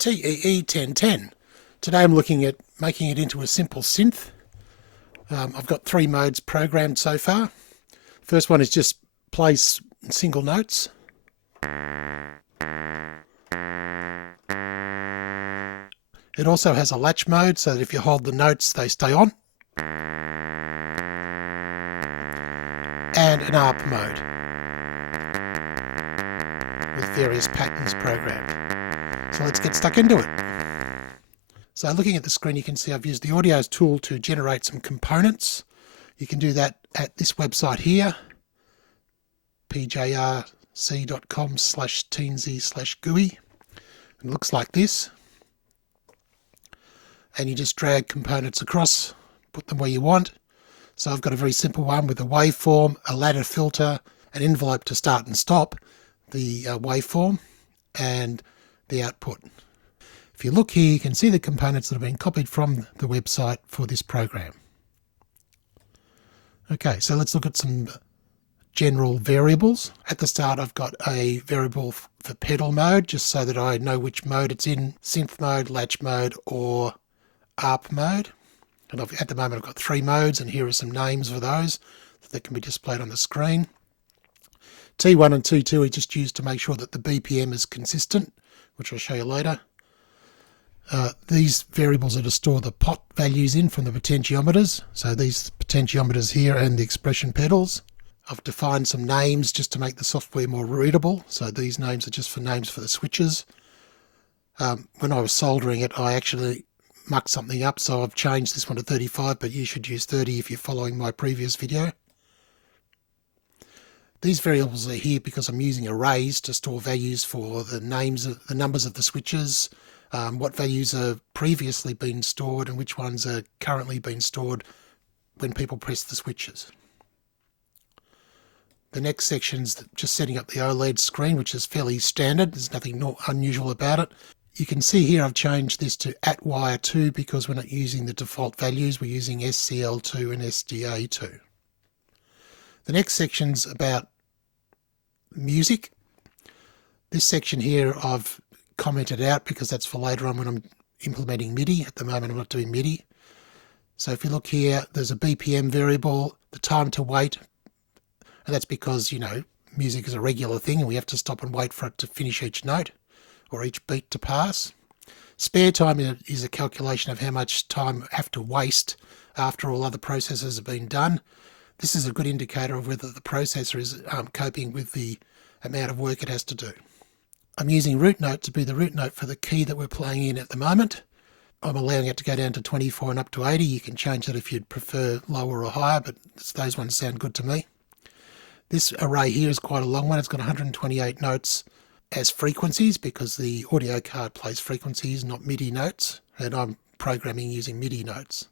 TEE1010. Today I'm looking at making it into a simple synth. I've got 3 modes programmed so far. First one is just play single notes. It also has a latch mode so that if you hold the notes they stay on. And an arp mode with various patterns programmed. So let's get stuck into it. So looking at the screen, you can see I've used the audio tool to generate some components. You can do that at this website here, pjrc.com/teensy/GUI. It looks like this. And you just drag components across, put them where you want. So I've got a very simple one with a waveform, a ladder filter, an envelope to start and stop the waveform, and the output. If you look here, you can see the components that have been copied from the website for this program. Okay, so let's look at some general variables. At the start, I've got a variable for pedal mode, just so that I know which mode it's in, synth mode, latch mode, or arp mode. And at the moment, I've got 3 modes, and here are some names for those that can be displayed on the screen. T1 and T2 are just used to make sure that the BPM is consistent, which I'll show you later. These variables are to store the pot values in from the potentiometers. So these potentiometers here and the expression pedals. I've defined some names just to make the software more readable. So these names are just for names for the switches. When I was soldering it, I actually mucked something up, so I've changed this one to 35, but you should use 30 if you're following my previous video. These variables are here because I'm using arrays to store values for the names of the numbers of the switches, what values are previously been stored and which ones are currently being stored when people press the switches. The next section's just setting up the OLED screen, which is fairly standard. There's nothing unusual about it. You can see here I've changed this to @wire2 because we're not using the default values, we're using SCL2 and SDA2. The next section's about music. This section here I've commented out because that's for later on when I'm implementing MIDI. At the moment I'm not doing MIDI. So if you look here, there's a BPM variable, the time to wait, and that's because, you know, music is a regular thing and we have to stop and wait for it to finish each note or each beat to pass. Spare time is a calculation of how much time I have to waste after all other processes have been done. This is a good indicator of whether the processor is coping with the amount of work it has to do. I'm using root note to be the root note for the key that we're playing in at the moment. I'm allowing it to go down to 24 and up to 80. You can change that if you'd prefer lower or higher, but those ones sound good to me. This array here is quite a long one. It's got 128 notes as frequencies because the audio card plays frequencies, not MIDI notes, and I'm programming using MIDI notes.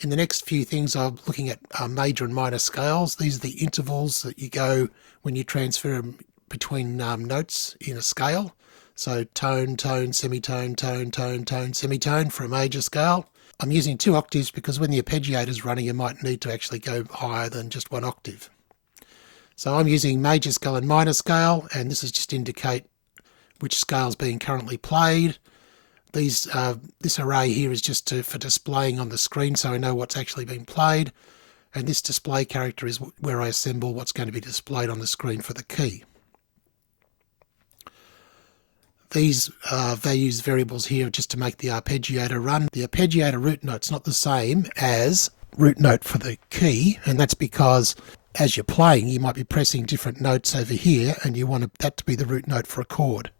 In the next few things, I'm looking at major and minor scales. These are the intervals that you go when you transfer between notes in a scale. So tone, tone, semitone, tone, tone, tone, semitone for a major scale. I'm using 2 octaves because when the arpeggiator is running, you might need to actually go higher than just 1 octave. So I'm using major scale and minor scale, and this is just to indicate which scale is being currently played. This array here is just for displaying on the screen so I know what's actually being played, and this display character is where I assemble what's going to be displayed on the screen for the key. These values variables here are just to make the arpeggiator run. The arpeggiator root note's not the same as root note for the key, and that's because as you're playing you might be pressing different notes over here and you want that to be the root note for a chord.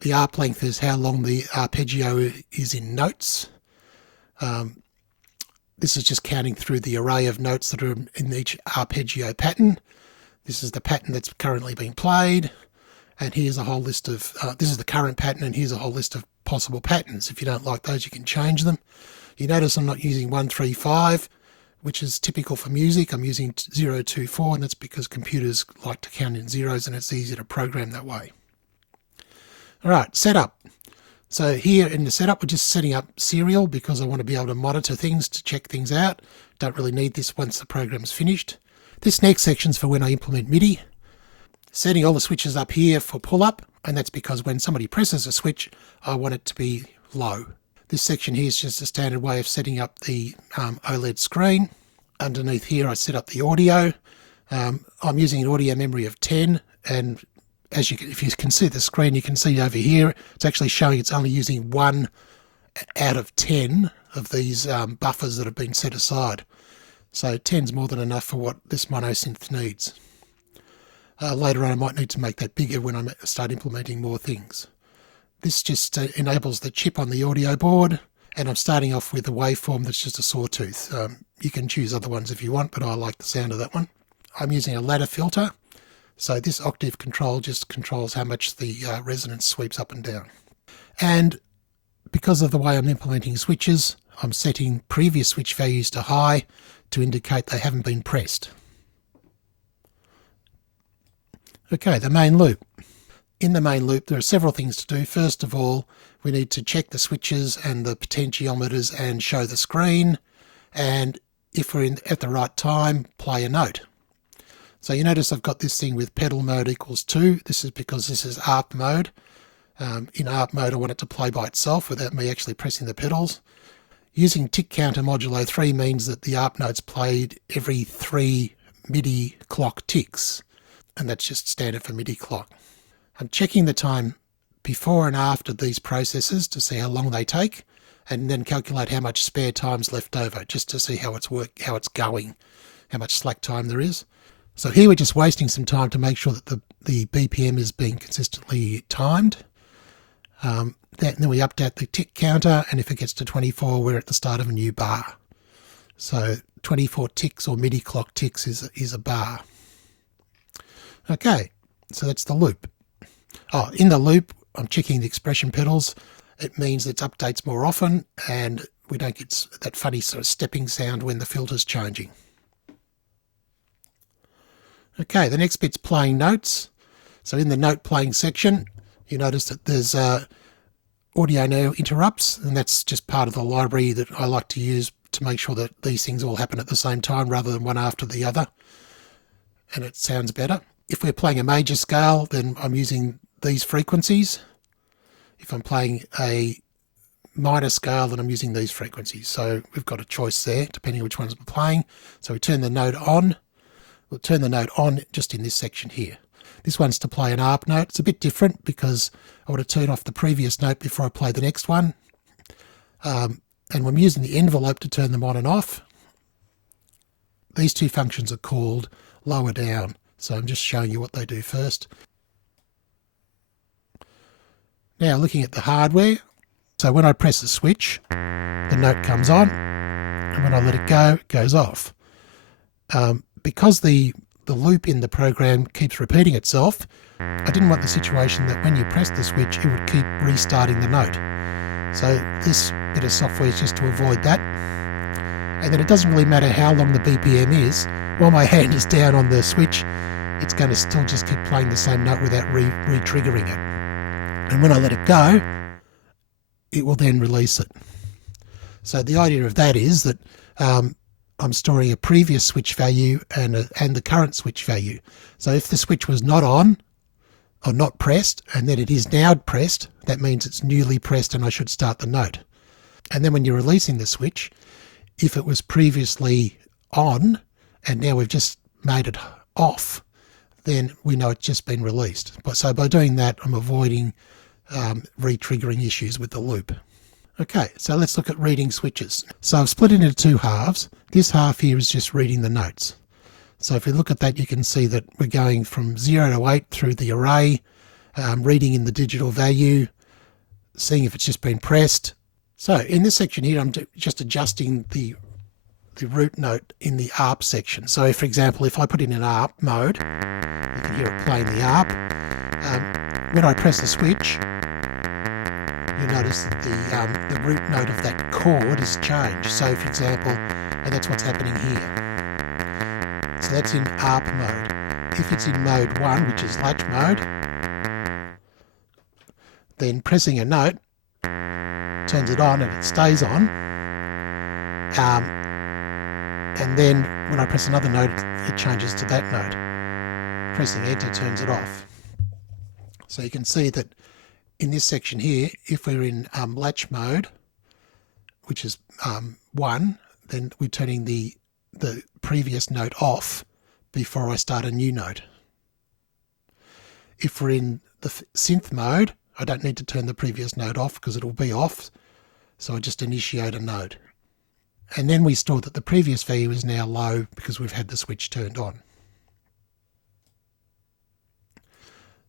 The arp length is how long the arpeggio is in notes. This is just counting through the array of notes that are in each arpeggio pattern. This is the pattern that's currently being played, and here's a whole list of, this is the current pattern, and here's a whole list of possible patterns. If you don't like those, you can change them. You notice I'm not using 1, 3, 5, which is typical for music. I'm using 0, 2, 4, and that's because computers like to count in zeros and it's easier to program that way. All right, setup. So here in the setup, we're just setting up serial because I want to be able to monitor things, to check things out. Don't really need this once the program's finished. This next section's for when I implement MIDI. Setting all the switches up here for pull-up. And that's because when somebody presses a switch, I want it to be low. This section here is just a standard way of setting up the OLED screen. Underneath here I set up the audio. I'm using an audio memory of 10, and if you can see the screen, you can see over here it's actually showing it's only using 1 out of 10 of these buffers that have been set aside. So 10's more than enough for what this mono synth needs. Later on I might need to make that bigger when I start implementing more things. This just enables the chip on the audio board, and I'm starting off with a waveform that's just a sawtooth. You can choose other ones if you want, but I like the sound of that one. I'm using a ladder filter, so this octave control just controls how much the resonance sweeps up and down. And because of the way I'm implementing switches, I'm setting previous switch values to high to indicate they haven't been pressed. Okay, the main loop. In the main loop, there are several things to do. First of all, we need to check the switches and the potentiometers and show the screen. And if we're at the right time, play a note. So you notice I've got this thing with pedal mode equals 2. This is because this is ARP mode. In ARP mode, I want it to play by itself without me actually pressing the pedals. Using tick counter modulo 3 means that the ARP note's played every 3 MIDI clock ticks. And that's just standard for MIDI clock. I'm checking the time before and after these processes to see how long they take, and then calculate how much spare time's left over, just to see how it's going, how much slack time there is. So here we're just wasting some time to make sure that the BPM is being consistently timed. Then we update the tick counter, and if it gets to 24, we're at the start of a new bar. So 24 ticks or MIDI clock ticks is a bar. Okay, so that's the loop. In the loop, I'm checking the expression pedals. It means it updates more often, and we don't get that funny sort of stepping sound when the filter's changing. Okay, the next bit's playing notes. So in the note playing section, you notice that there's audio now interrupts, and that's just part of the library that I like to use to make sure that these things all happen at the same time rather than one after the other, and it sounds better. If we're playing a major scale, then I'm using these frequencies. If I'm playing a minor scale, then I'm using these frequencies. So we've got a choice there, depending on which ones we're playing. So we turn the note on. We'll turn the note on just in this section here. This one's to play an ARP note. It's a bit different because I want to turn off the previous note before I play the next one. And I'm using the envelope to turn them on and off. These two functions are called lower down. So I'm just showing you what they do first. Now looking at the hardware. So when I press the switch, the note comes on, and when I let it go, it goes off. Because the loop in the program keeps repeating itself, I didn't want the situation that when you press the switch, it would keep restarting the note. So this bit of software is just to avoid that. And then it doesn't really matter how long the BPM is. While my hand is down on the switch, it's going to still just keep playing the same note without re-triggering it. And when I let it go, it will then release it. So the idea of that is that I'm storing a previous switch value and the current switch value. So if the switch was not on or not pressed, and then it is now pressed, that means it's newly pressed and I should start the note. And then when you're releasing the switch, if it was previously on and now we've just made it off, then we know it's just been released. So by doing that, I'm avoiding re-triggering issues with the loop. Okay, so let's look at reading switches. So I've split it into two halves. This half here is just reading the notes. So if you look at that, you can see that we're going from 0 to 8 through the array, reading in the digital value, seeing if it's just been pressed. So in this section here, I'm just adjusting the root note in the ARP section. So if, for example, if I put in an ARP mode, you can hear it playing the ARP. When I press the switch, you notice that the root note of that chord is changed. So for example, and that's what's happening here. So that's in ARP mode. If it's in mode 1, which is Latch mode, then pressing a note turns it on and it stays on. And then when I press another note, it changes to that note. Pressing enter turns it off. So you can see that in this section here, if we're in latch mode, which is 1, then we're turning the previous note off before I start a new note. If we're in the synth mode, I don't need to turn the previous note off because it'll be off, so I just initiate a note. And then we store that the previous value is now low because we've had the switch turned on.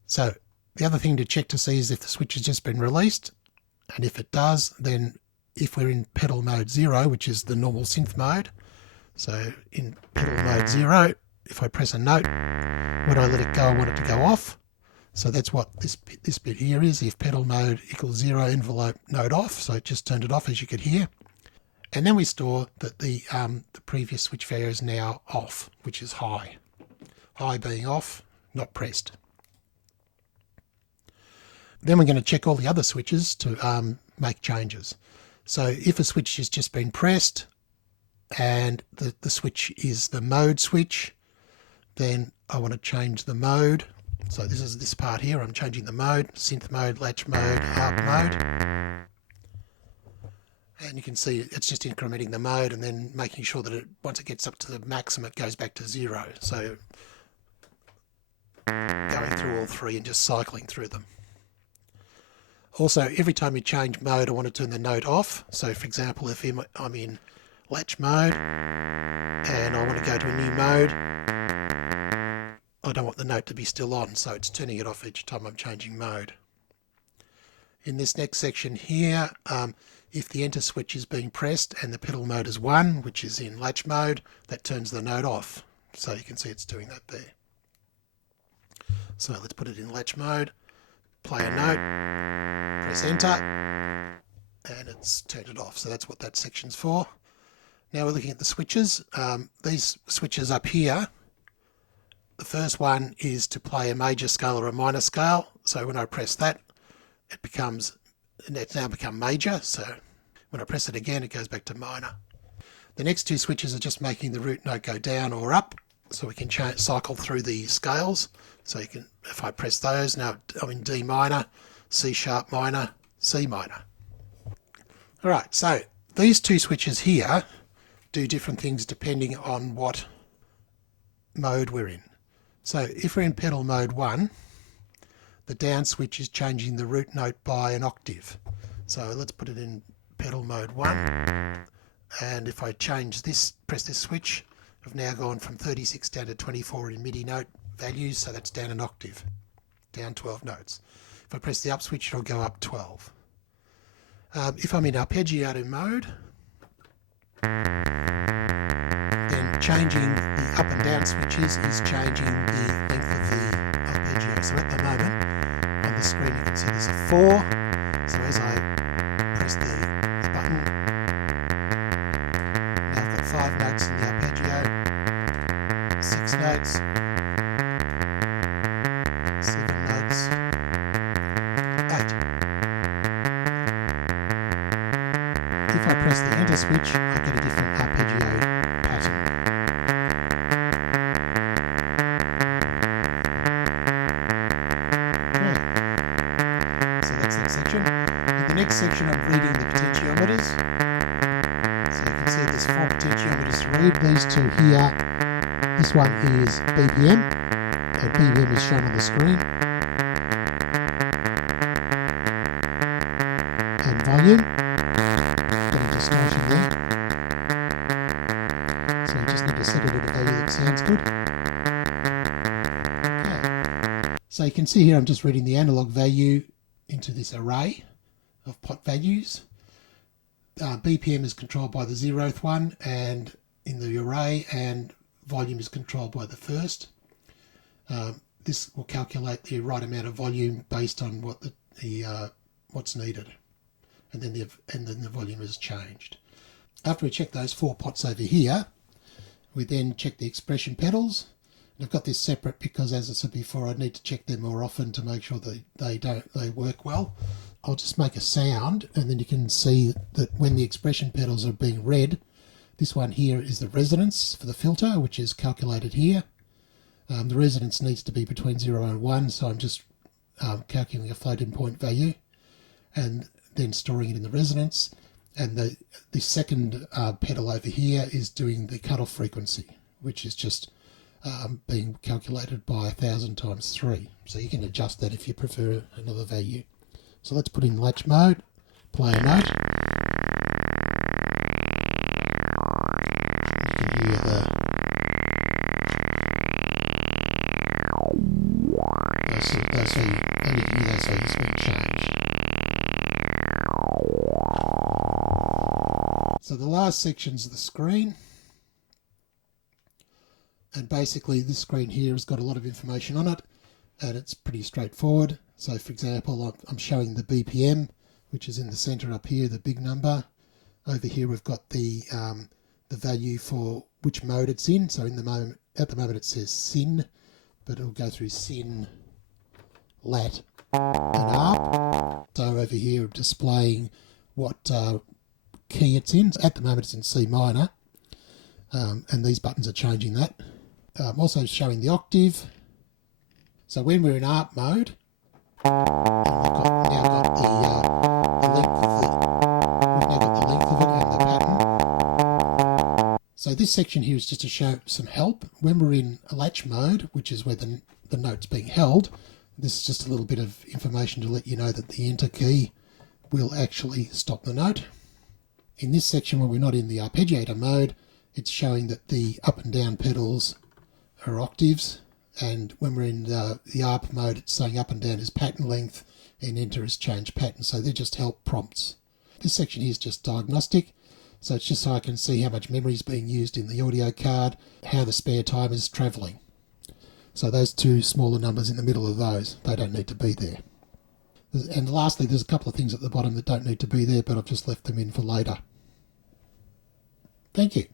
So the other thing to check to see is if the switch has just been released, and if it does, then if we're in pedal mode 0, which is the normal synth mode, so in pedal mode 0, if I press a note, when I let it go, I want it to go off. So that's what this bit here is, if pedal mode equals 0, envelope note off, so it just turned it off, as you could hear. And then we store that the previous switch value is now off, which is high. High being off, not pressed. Then we're going to check all the other switches to make changes. So if a switch has just been pressed and the switch is the mode switch, then I want to change the mode. So this is this part here, I'm changing the mode, synth mode, latch mode, arp mode. And you can see it's just incrementing the mode and then making sure that once it gets up to the maximum, it goes back to 0. So going through all 3 and just cycling through them. Also, every time you change mode, I want to turn the note off. So for example, if I'm in latch mode and I want to go to a new mode, I don't want the note to be still on, so it's turning it off each time I'm changing mode. In this next section here, if the enter switch is being pressed and the pedal mode is 1, which is in latch mode, that turns the note off. So you can see it's doing that there. So let's put it in latch mode, play a note, press enter, and it's turned it off. So that's what that section's for. Now we're looking at the switches. These switches up here, the first one is to play a major scale or a minor scale. So when I press that, it's now become major. So when I press it again, it goes back to minor. The next 2 switches are just making the root note go down or up, so we can cycle through the scales. So you can, if I press those, now I'm in D minor, C sharp minor, C minor. All right, so these 2 switches here do different things depending on what mode we're in. So if we're in pedal mode 1, the down switch is changing the root note by an octave. So let's put it in pedal mode 1. And if I change this, press this switch, I've now gone from 36 down to 24 in MIDI note values, so that's down an octave, down 12 notes. If I press the up switch, it'll go up 12. If I'm in arpeggiator mode, then changing the up and down switches is changing the length of the arpeggio. So at the moment, on the screen you can see there's a 4. So as I press the button, now I've got 5 notes in the arpeggio, 6 notes, 7 notes, 8. If I press the enter switch, I get a different arpeggio pattern. Okay. So that's that section. In the next section, I'm reading the potentiometers. So you can see there's 4 potentiometers to read. These 2 here, this one is BPM, and BPM is shown on the screen. And volume. Distortion there. So you just need to set it at a value that sounds good. Okay. So you can see here I'm just reading the analog value into this array of pot values. BPM is controlled by the 0th one and in the array, and volume is controlled by the first. This will calculate the right amount of volume based on what what's needed. And then the volume is changed. After we check those 4 pots over here, we then check the expression pedals. And I've got this separate because, as I said before, I need to check them more often to make sure that they work well. I'll just make a sound, and then you can see that when the expression pedals are being read, this one here is the resonance for the filter, which is calculated here. The resonance needs to be between 0 and 1, so I'm just calculating a floating point value and then storing it in the resonance. And the second pedal over here is doing the cutoff frequency, which is just being calculated by 1000 times 3. So you can adjust that if you prefer another value. So let's put in latch mode, play a note. You can hear that's how you speed change. So the last section's the screen. And basically this screen here has got a lot of information on it, and it's pretty straightforward. So for example, I'm showing the BPM, which is in the center up here, the big number. Over here we've got the value for which mode it's in. So at the moment it says Syn, but it'll go through Syn, Lat and Arp. So over here displaying what key it's in. At the moment it's in C minor, and these buttons are changing that. I'm also showing the octave. So when we're in ARP mode, we've now got the length of it and the pattern. So this section here is just to show some help. When we're in a latch mode, which is where the note's being held, this is just a little bit of information to let you know that the enter key will actually stop the note. In this section, when we're not in the arpeggiator mode, it's showing that the up and down pedals are octaves, and when we're in the ARP mode, it's saying up and down is pattern length and enter is change pattern. So they're just help prompts. This section here is just diagnostic, so it's just so I can see how much memory is being used in the audio card, how the spare time is travelling. So those two smaller numbers in the middle of those, they don't need to be there. And lastly, there's a couple of things at the bottom that don't need to be there, but I've just left them in for later. Thank you.